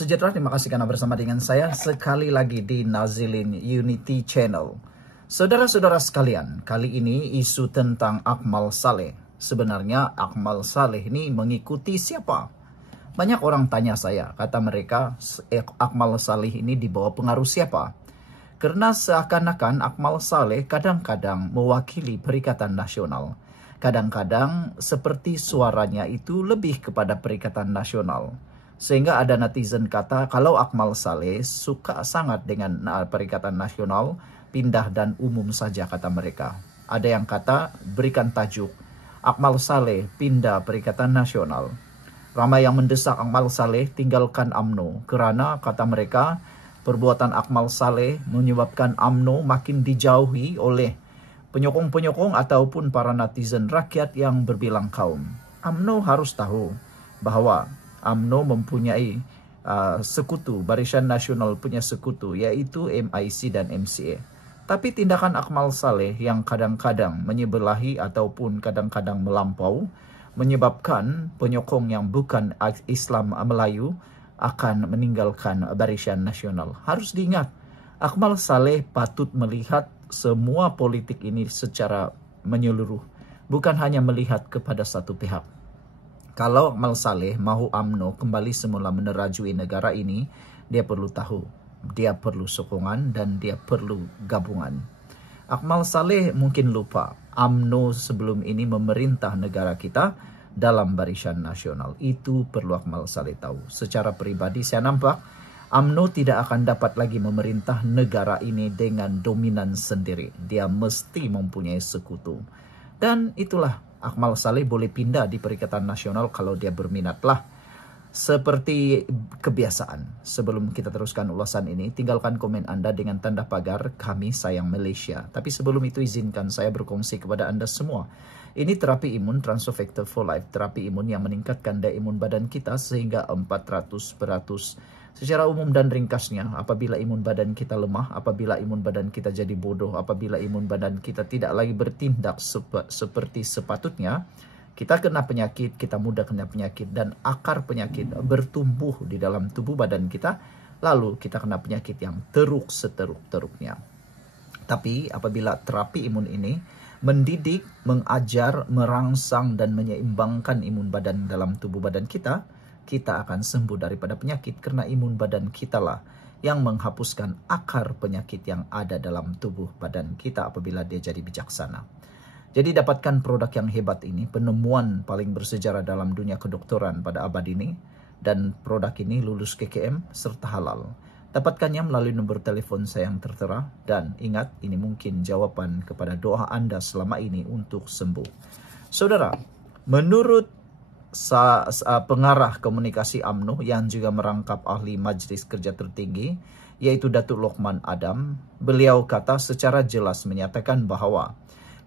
sejahtera, terima kasih karena bersama dengan saya sekali lagi di Nazilin Unity Channel. Saudara-saudara sekalian, kali ini isu tentang Akmal Saleh. Sebenarnya Akmal Saleh ini mengikuti siapa? Banyak orang tanya saya, kata mereka Akmal Saleh ini di bawah pengaruh siapa? Karena seakan-akan Akmal Saleh kadang-kadang mewakili Perikatan Nasional. Kadang-kadang seperti suaranya itu lebih kepada Perikatan Nasional. Sehingga ada netizen kata kalau Akmal Saleh suka sangat dengan Perikatan Nasional, pindah dan umum saja kata mereka. Ada yang kata berikan tajuk Akmal Saleh pindah Perikatan Nasional. Ramai yang mendesak Akmal Saleh tinggalkan UMNO kerana kata mereka perbuatan Akmal Saleh menyebabkan UMNO makin dijauhi oleh penyokong-penyokong ataupun para netizen rakyat yang berbilang kaum. UMNO harus tahu bahwa UMNO mempunyai sekutu, Barisan Nasional punya sekutu, yaitu MIC dan MCA. Tapi tindakan Akmal Saleh yang kadang-kadang menyebelahi ataupun kadang-kadang melampau, menyebabkan penyokong yang bukan Islam Melayu akan meninggalkan Barisan Nasional. Harus diingat, Akmal Saleh patut melihat semua politik ini secara menyeluruh, bukan hanya melihat kepada satu pihak. Kalau Akmal Saleh mahu UMNO kembali semula menerajui negara ini, dia perlu tahu, dia perlu sokongan dan dia perlu gabungan. Akmal Saleh mungkin lupa, UMNO sebelum ini memerintah negara kita dalam Barisan Nasional. Itu perlu Akmal Saleh tahu. Secara pribadi saya nampak UMNO tidak akan dapat lagi memerintah negara ini dengan dominan sendiri. Dia mesti mempunyai sekutu. Dan itulah Akmal Saleh boleh pindah di Perikatan Nasional kalau dia berminatlah. Seperti kebiasaan, sebelum kita teruskan ulasan ini, tinggalkan komen Anda dengan tanda pagar kami sayang Malaysia. Tapi sebelum itu izinkan saya berkongsi kepada Anda semua. Ini terapi imun Transfer Factor for Life, terapi imun yang meningkatkan daya imun badan kita sehingga 400%. Secara umum dan ringkasnya, apabila imun badan kita lemah, apabila imun badan kita jadi bodoh, apabila imun badan kita tidak lagi bertindak seperti sepatutnya, kita kena penyakit, kita mudah kena penyakit, dan akar penyakit bertumbuh di dalam tubuh badan kita, lalu kita kena penyakit yang teruk seteruk-teruknya. Tapi apabila terapi imun ini mendidik, mengajar, merangsang, dan menyeimbangkan imun badan dalam tubuh badan kita, kita akan sembuh daripada penyakit karena imun badan kita lah yang menghapuskan akar penyakit yang ada dalam tubuh badan kita apabila dia jadi bijaksana. Jadi dapatkan produk yang hebat ini, penemuan paling bersejarah dalam dunia kedokteran pada abad ini, dan produk ini lulus KKM serta halal. Dapatkannya melalui nombor telepon saya yang tertera, dan ingat ini mungkin jawaban kepada doa Anda selama ini untuk sembuh. Saudara, menurut pengarah komunikasi UMNO yang juga merangkap ahli Majlis Kerja Tertinggi, yaitu Datuk Lokman Adam, beliau kata secara jelas menyatakan bahwa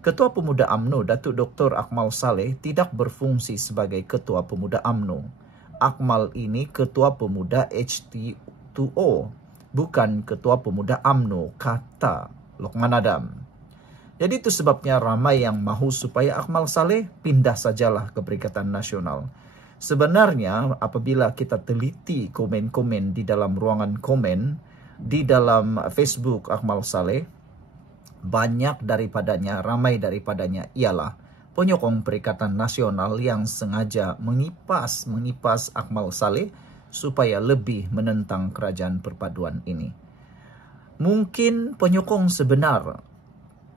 Ketua Pemuda UMNO Datuk Dr. Akmal Saleh tidak berfungsi sebagai Ketua Pemuda UMNO. Akmal ini Ketua Pemuda H2O, bukan Ketua Pemuda UMNO, kata Lokman Adam. Jadi itu sebabnya ramai yang mahu supaya Akmal Saleh pindah sajalah ke Perikatan Nasional. Sebenarnya apabila kita teliti komen-komen di dalam ruangan komen, di dalam Facebook Akmal Saleh, banyak daripadanya, ramai daripadanya ialah penyokong Perikatan Nasional yang sengaja mengipas Akmal Saleh supaya lebih menentang kerajaan perpaduan ini. Mungkin penyokong sebenar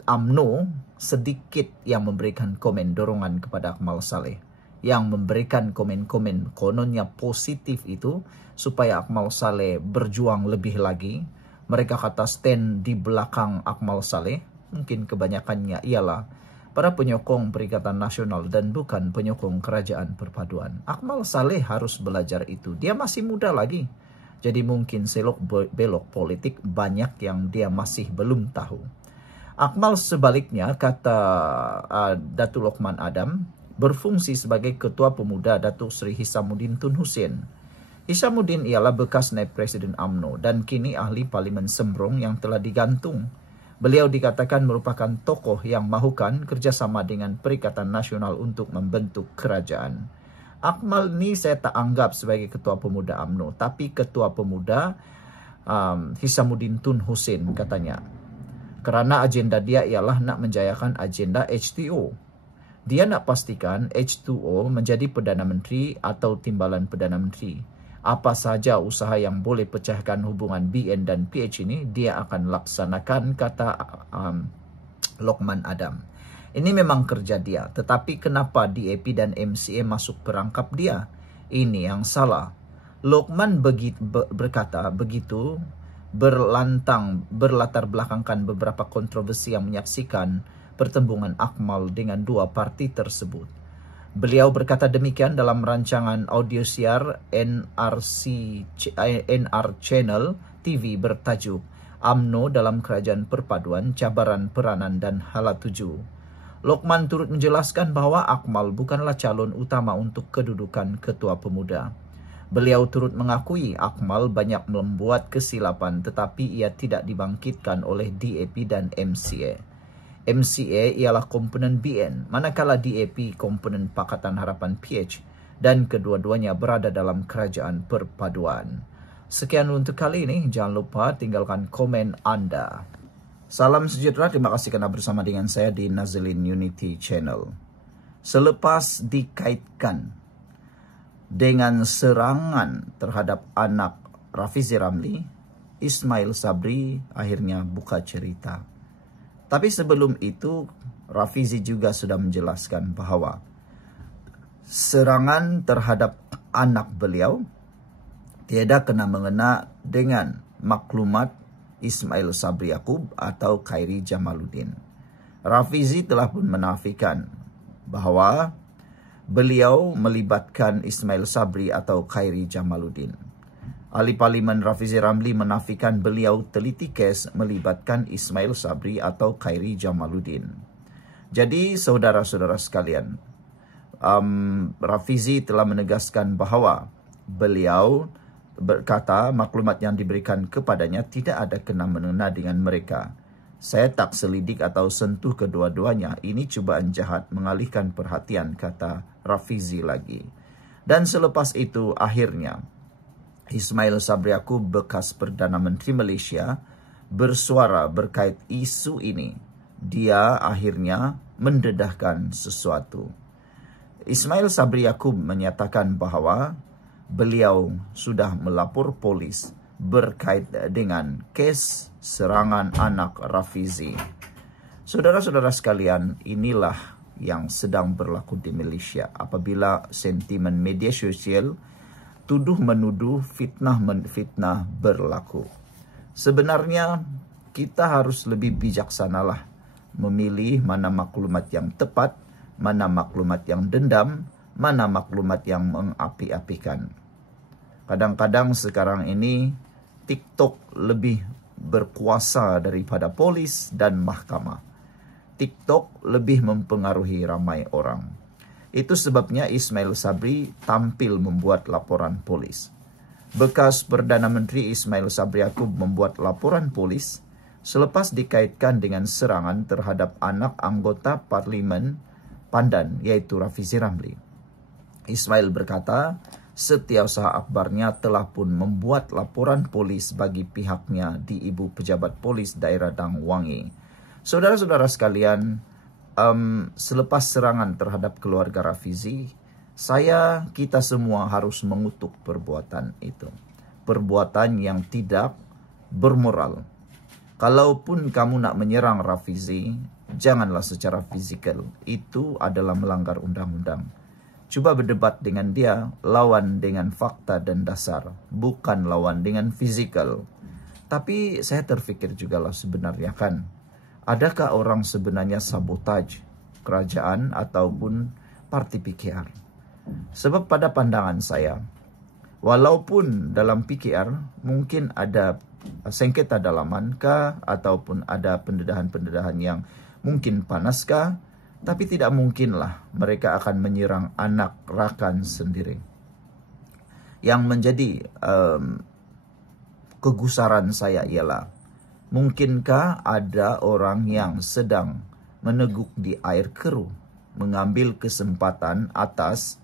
UMNO sedikit yang memberikan komen dorongan kepada Akmal Saleh, yang memberikan komen-komen kononnya positif itu supaya Akmal Saleh berjuang lebih lagi. Mereka kata stand di belakang Akmal Saleh, mungkin kebanyakannya ialah para penyokong Perikatan Nasional dan bukan penyokong kerajaan perpaduan. Akmal Saleh harus belajar itu, dia masih muda lagi. Jadi mungkin selok belok politik banyak yang dia masih belum tahu. Akmal sebaliknya, kata Datuk Lokman Adam, berfungsi sebagai Ketua Pemuda Datuk Seri Hisamuddin Tun Hussein. Hisamuddin ialah bekas naib Presiden UMNO dan kini ahli Parlimen Sembrong yang telah digantung. Beliau dikatakan merupakan tokoh yang mahukan kerjasama dengan Perikatan Nasional untuk membentuk kerajaan. Akmal ni saya tak anggap sebagai ketua pemuda UMNO, tapi ketua pemuda Hisamuddin Tun Hussein katanya. Kerana agenda dia ialah nak menjayakan agenda H2O. Dia nak pastikan H2O menjadi Perdana Menteri atau timbalan Perdana Menteri. Apa saja usaha yang boleh pecahkan hubungan BN dan PH ini, dia akan laksanakan, kata Lokman Adam. Ini memang kerja dia, tetapi kenapa DAP dan MCA masuk perangkap dia? Ini yang salah. Lokman berkata begitu berlatar belakangkan beberapa kontroversi yang menyaksikan pertembungan Akmal dengan dua parti tersebut. Beliau berkata demikian dalam rancangan audio siar NR Channel TV bertajuk UMNO dalam Kerajaan Perpaduan, Cabaran Peranan dan Hala 7. Lokman turut menjelaskan bahawa Akmal bukanlah calon utama untuk kedudukan ketua pemuda. Beliau turut mengakui Akmal banyak membuat kesilapan tetapi ia tidak dibangkitkan oleh DAP dan MCA. MCA ialah komponen BN, manakala DAP komponen Pakatan Harapan PH dan kedua-duanya berada dalam Kerajaan Perpaduan. Sekian untuk kali ini, jangan lupa tinggalkan komen anda. Salam sejahtera, terima kasih kerana bersama dengan saya di Nazilin Unity Channel. Selepas dikaitkan dengan serangan terhadap anak Rafizi Ramli, Ismail Sabri akhirnya buka cerita. Tapi sebelum itu, Rafizi juga sudah menjelaskan bahawa serangan terhadap anak beliau tiada kena mengena dengan maklumat Ismail Sabri Yaakob atau Khairi Jamaluddin. Rafizi telah pun menafikan bahawa beliau melibatkan Ismail Sabri atau Khairi Jamaluddin. Ahli Parlimen Rafizi Ramli menafikan beliau teliti kes melibatkan Ismail Sabri atau Khairi Jamaluddin. Jadi saudara-saudara sekalian, Rafizi telah menegaskan bahawa beliau berkata maklumat yang diberikan kepadanya tidak ada kena-mengena dengan mereka. Saya tak selidik atau sentuh kedua-duanya. Ini cubaan jahat mengalihkan perhatian, kata Rafizi lagi. Dan selepas itu akhirnya Ismail Sabri Yaakob, bekas Perdana Menteri Malaysia, bersuara berkait isu ini. Dia akhirnya mendedahkan sesuatu. Ismail Sabri Yaakob menyatakan bahawa beliau sudah melapor polis berkait dengan kes serangan anak Rafizi. Saudara-saudara sekalian, inilah yang sedang berlaku di Malaysia apabila sentimen media sosial tuduh-menuduh, fitnah-menfitnah berlaku. Sebenarnya kita harus lebih bijaksanalah memilih mana maklumat yang tepat, mana maklumat yang dendam, mana maklumat yang mengapi-apikan. Kadang-kadang sekarang ini TikTok lebih berkuasa daripada polis dan mahkamah. TikTok lebih mempengaruhi ramai orang. Itu sebabnya Ismail Sabri tampil membuat laporan polis. Bekas Perdana Menteri Ismail Sabri Yaakob membuat laporan polis selepas dikaitkan dengan serangan terhadap anak anggota Parlimen Pandan, iaitu Rafizi Ramli. Ismail berkata, setiausaha akhbarnya telah pun membuat laporan polis bagi pihaknya di Ibu Pejabat Polis Daerah Dang Wangi. Saudara-saudara sekalian, selepas serangan terhadap keluarga Rafizi, kita semua harus mengutuk perbuatan itu. Perbuatan yang tidak bermoral. Kalaupun kamu nak menyerang Rafizi, janganlah secara fizikal. Itu adalah melanggar undang-undang. Cuba berdebat dengan dia, lawan dengan fakta dan dasar, bukan lawan dengan fizikal. Tapi saya terfikir juga lah sebenarnya kan, adakah orang sebenarnya sabotaj kerajaan ataupun parti PKR? Sebab pada pandangan saya, walaupun dalam PKR mungkin ada sengketa dalaman kah, ataupun ada pendedahan-pendedahan yang mungkin panas kah, tapi tidak mungkinlah mereka akan menyerang anak rakan sendiri. Yang menjadi kegusaran saya ialah, mungkinkah ada orang yang sedang meneguk di air keruh, mengambil kesempatan atas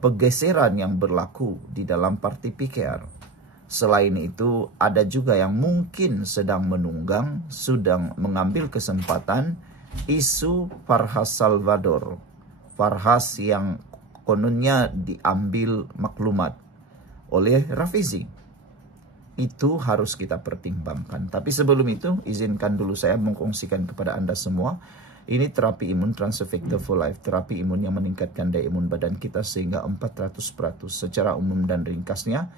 pergeseran yang berlaku di dalam parti PKR. Selain itu, ada juga yang mungkin sedang menunggang, sedang mengambil kesempatan isu Farhas Salvador. Farhas yang kononnya diambil maklumat oleh Rafizi. Itu harus kita pertimbangkan. Tapi sebelum itu, izinkan dulu saya mengkongsikan kepada Anda semua. Ini terapi imun Transfer Factor for Life. Terapi imun yang meningkatkan daya imun badan kita sehingga 400%. Secara umum dan ringkasnya,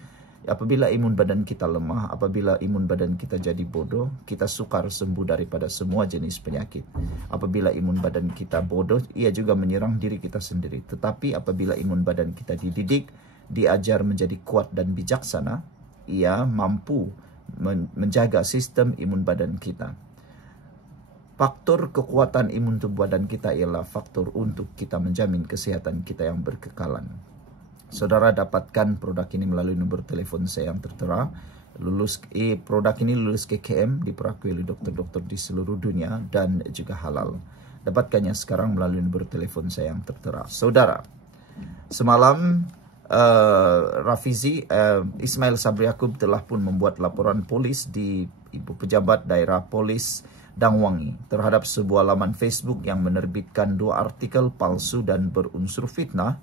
apabila imun badan kita lemah, apabila imun badan kita jadi bodoh, kita sukar sembuh daripada semua jenis penyakit. Apabila imun badan kita bodoh, ia juga menyerang diri kita sendiri. Tetapi apabila imun badan kita dididik, diajar menjadi kuat dan bijaksana, ia mampu menjaga sistem imun badan kita. Faktor kekuatan imun tubuh badan kita ialah faktor untuk kita menjamin kesehatan kita yang berkekalan. Saudara dapatkan produk ini melalui nomor telepon saya yang tertera. Produk ini lulus KKM, diperakui oleh dokter-dokter di seluruh dunia dan juga halal. Dapatkannya sekarang melalui nomor telepon saya yang tertera. Saudara, semalam Rafizi Ismail Sabri Yaakob telah pun membuat laporan polis di Ibu Pejabat Daerah Polis Dangwangi terhadap sebuah laman Facebook yang menerbitkan 2 artikel palsu dan berunsur fitnah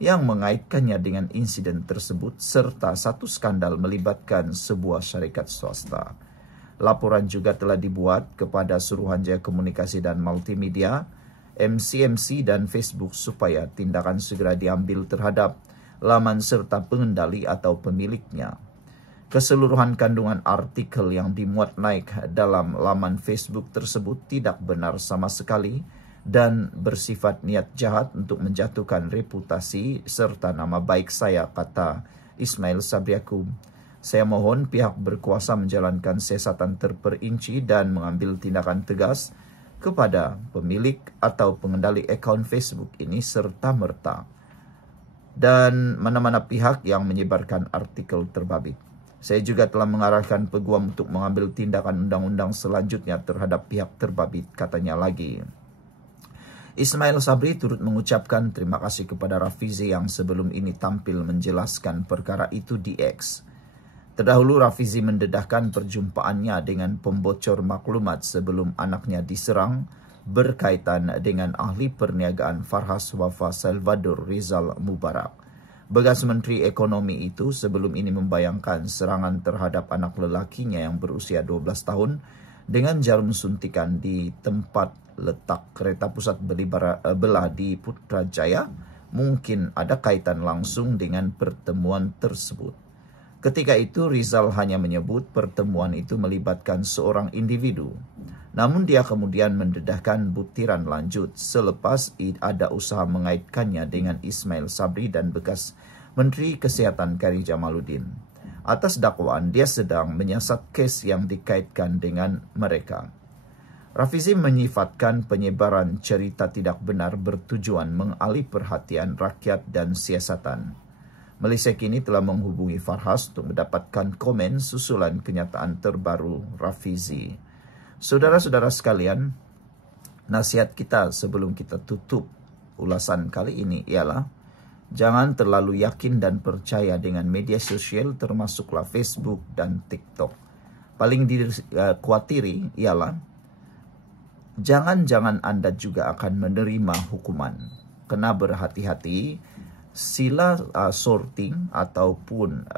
yang mengaitkannya dengan insiden tersebut serta 1 skandal melibatkan sebuah syarikat swasta. Laporan juga telah dibuat kepada Suruhanjaya Komunikasi dan Multimedia, MCMC dan Facebook supaya tindakan segera diambil terhadap laman serta pengendali atau pemiliknya. Keseluruhan kandungan artikel yang dimuat naik dalam laman Facebook tersebut tidak benar sama sekali dan bersifat niat jahat untuk menjatuhkan reputasi serta nama baik saya, kata Ismail Sabri Yaakob. Saya mohon pihak berkuasa menjalankan siasatan terperinci dan mengambil tindakan tegas kepada pemilik atau pengendali akaun Facebook ini serta merta dan mana-mana pihak yang menyebarkan artikel terbabit. Saya juga telah mengarahkan peguam untuk mengambil tindakan undang-undang selanjutnya terhadap pihak terbabit, katanya lagi. Ismail Sabri turut mengucapkan terima kasih kepada Rafizi yang sebelum ini tampil menjelaskan perkara itu di X. Terdahulu Rafizi mendedahkan perjumpaannya dengan pembocor maklumat sebelum anaknya diserang berkaitan dengan ahli perniagaan Farhas Wafa Salvador Rizal Mubarak. Bekas Menteri Ekonomi itu sebelum ini membayangkan serangan terhadap anak lelakinya yang berusia 12 tahun dengan jarum suntikan di tempat letak kereta pusat belah di Putrajaya mungkin ada kaitan langsung dengan pertemuan tersebut. Ketika itu Rizal hanya menyebut pertemuan itu melibatkan seorang individu. Namun dia kemudian mendedahkan butiran lanjut selepas ada usaha mengaitkannya dengan Ismail Sabri dan bekas Menteri Kesehatan Khairi Jamaluddin. Atas dakwaan dia sedang menyiasat kes yang dikaitkan dengan mereka. Rafizi menyifatkan penyebaran cerita tidak benar bertujuan mengalih perhatian rakyat dan siasatan. Malaysia kini telah menghubungi Farhas untuk mendapatkan komen susulan kenyataan terbaru Rafizi. Saudara-saudara sekalian, nasihat kita sebelum kita tutup ulasan kali ini ialah jangan terlalu yakin dan percaya dengan media sosial termasuklah Facebook dan TikTok. Paling dikhawatiri ialah jangan-jangan Anda juga akan menerima hukuman. Kena berhati-hati, sila sorting ataupun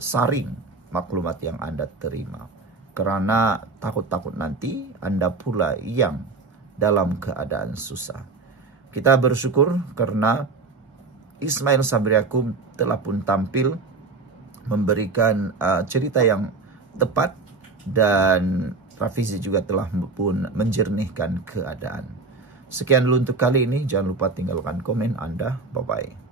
saring maklumat yang Anda terima. Kerana takut-takut nanti Anda pula yang dalam keadaan susah. Kita bersyukur kerana Ismail Sabri Yaakob telah pun tampil memberikan cerita yang tepat dan Rafizi juga telah pun menjernihkan keadaan. Sekian dulu untuk kali ini. Jangan lupa tinggalkan komen Anda. Bye-bye.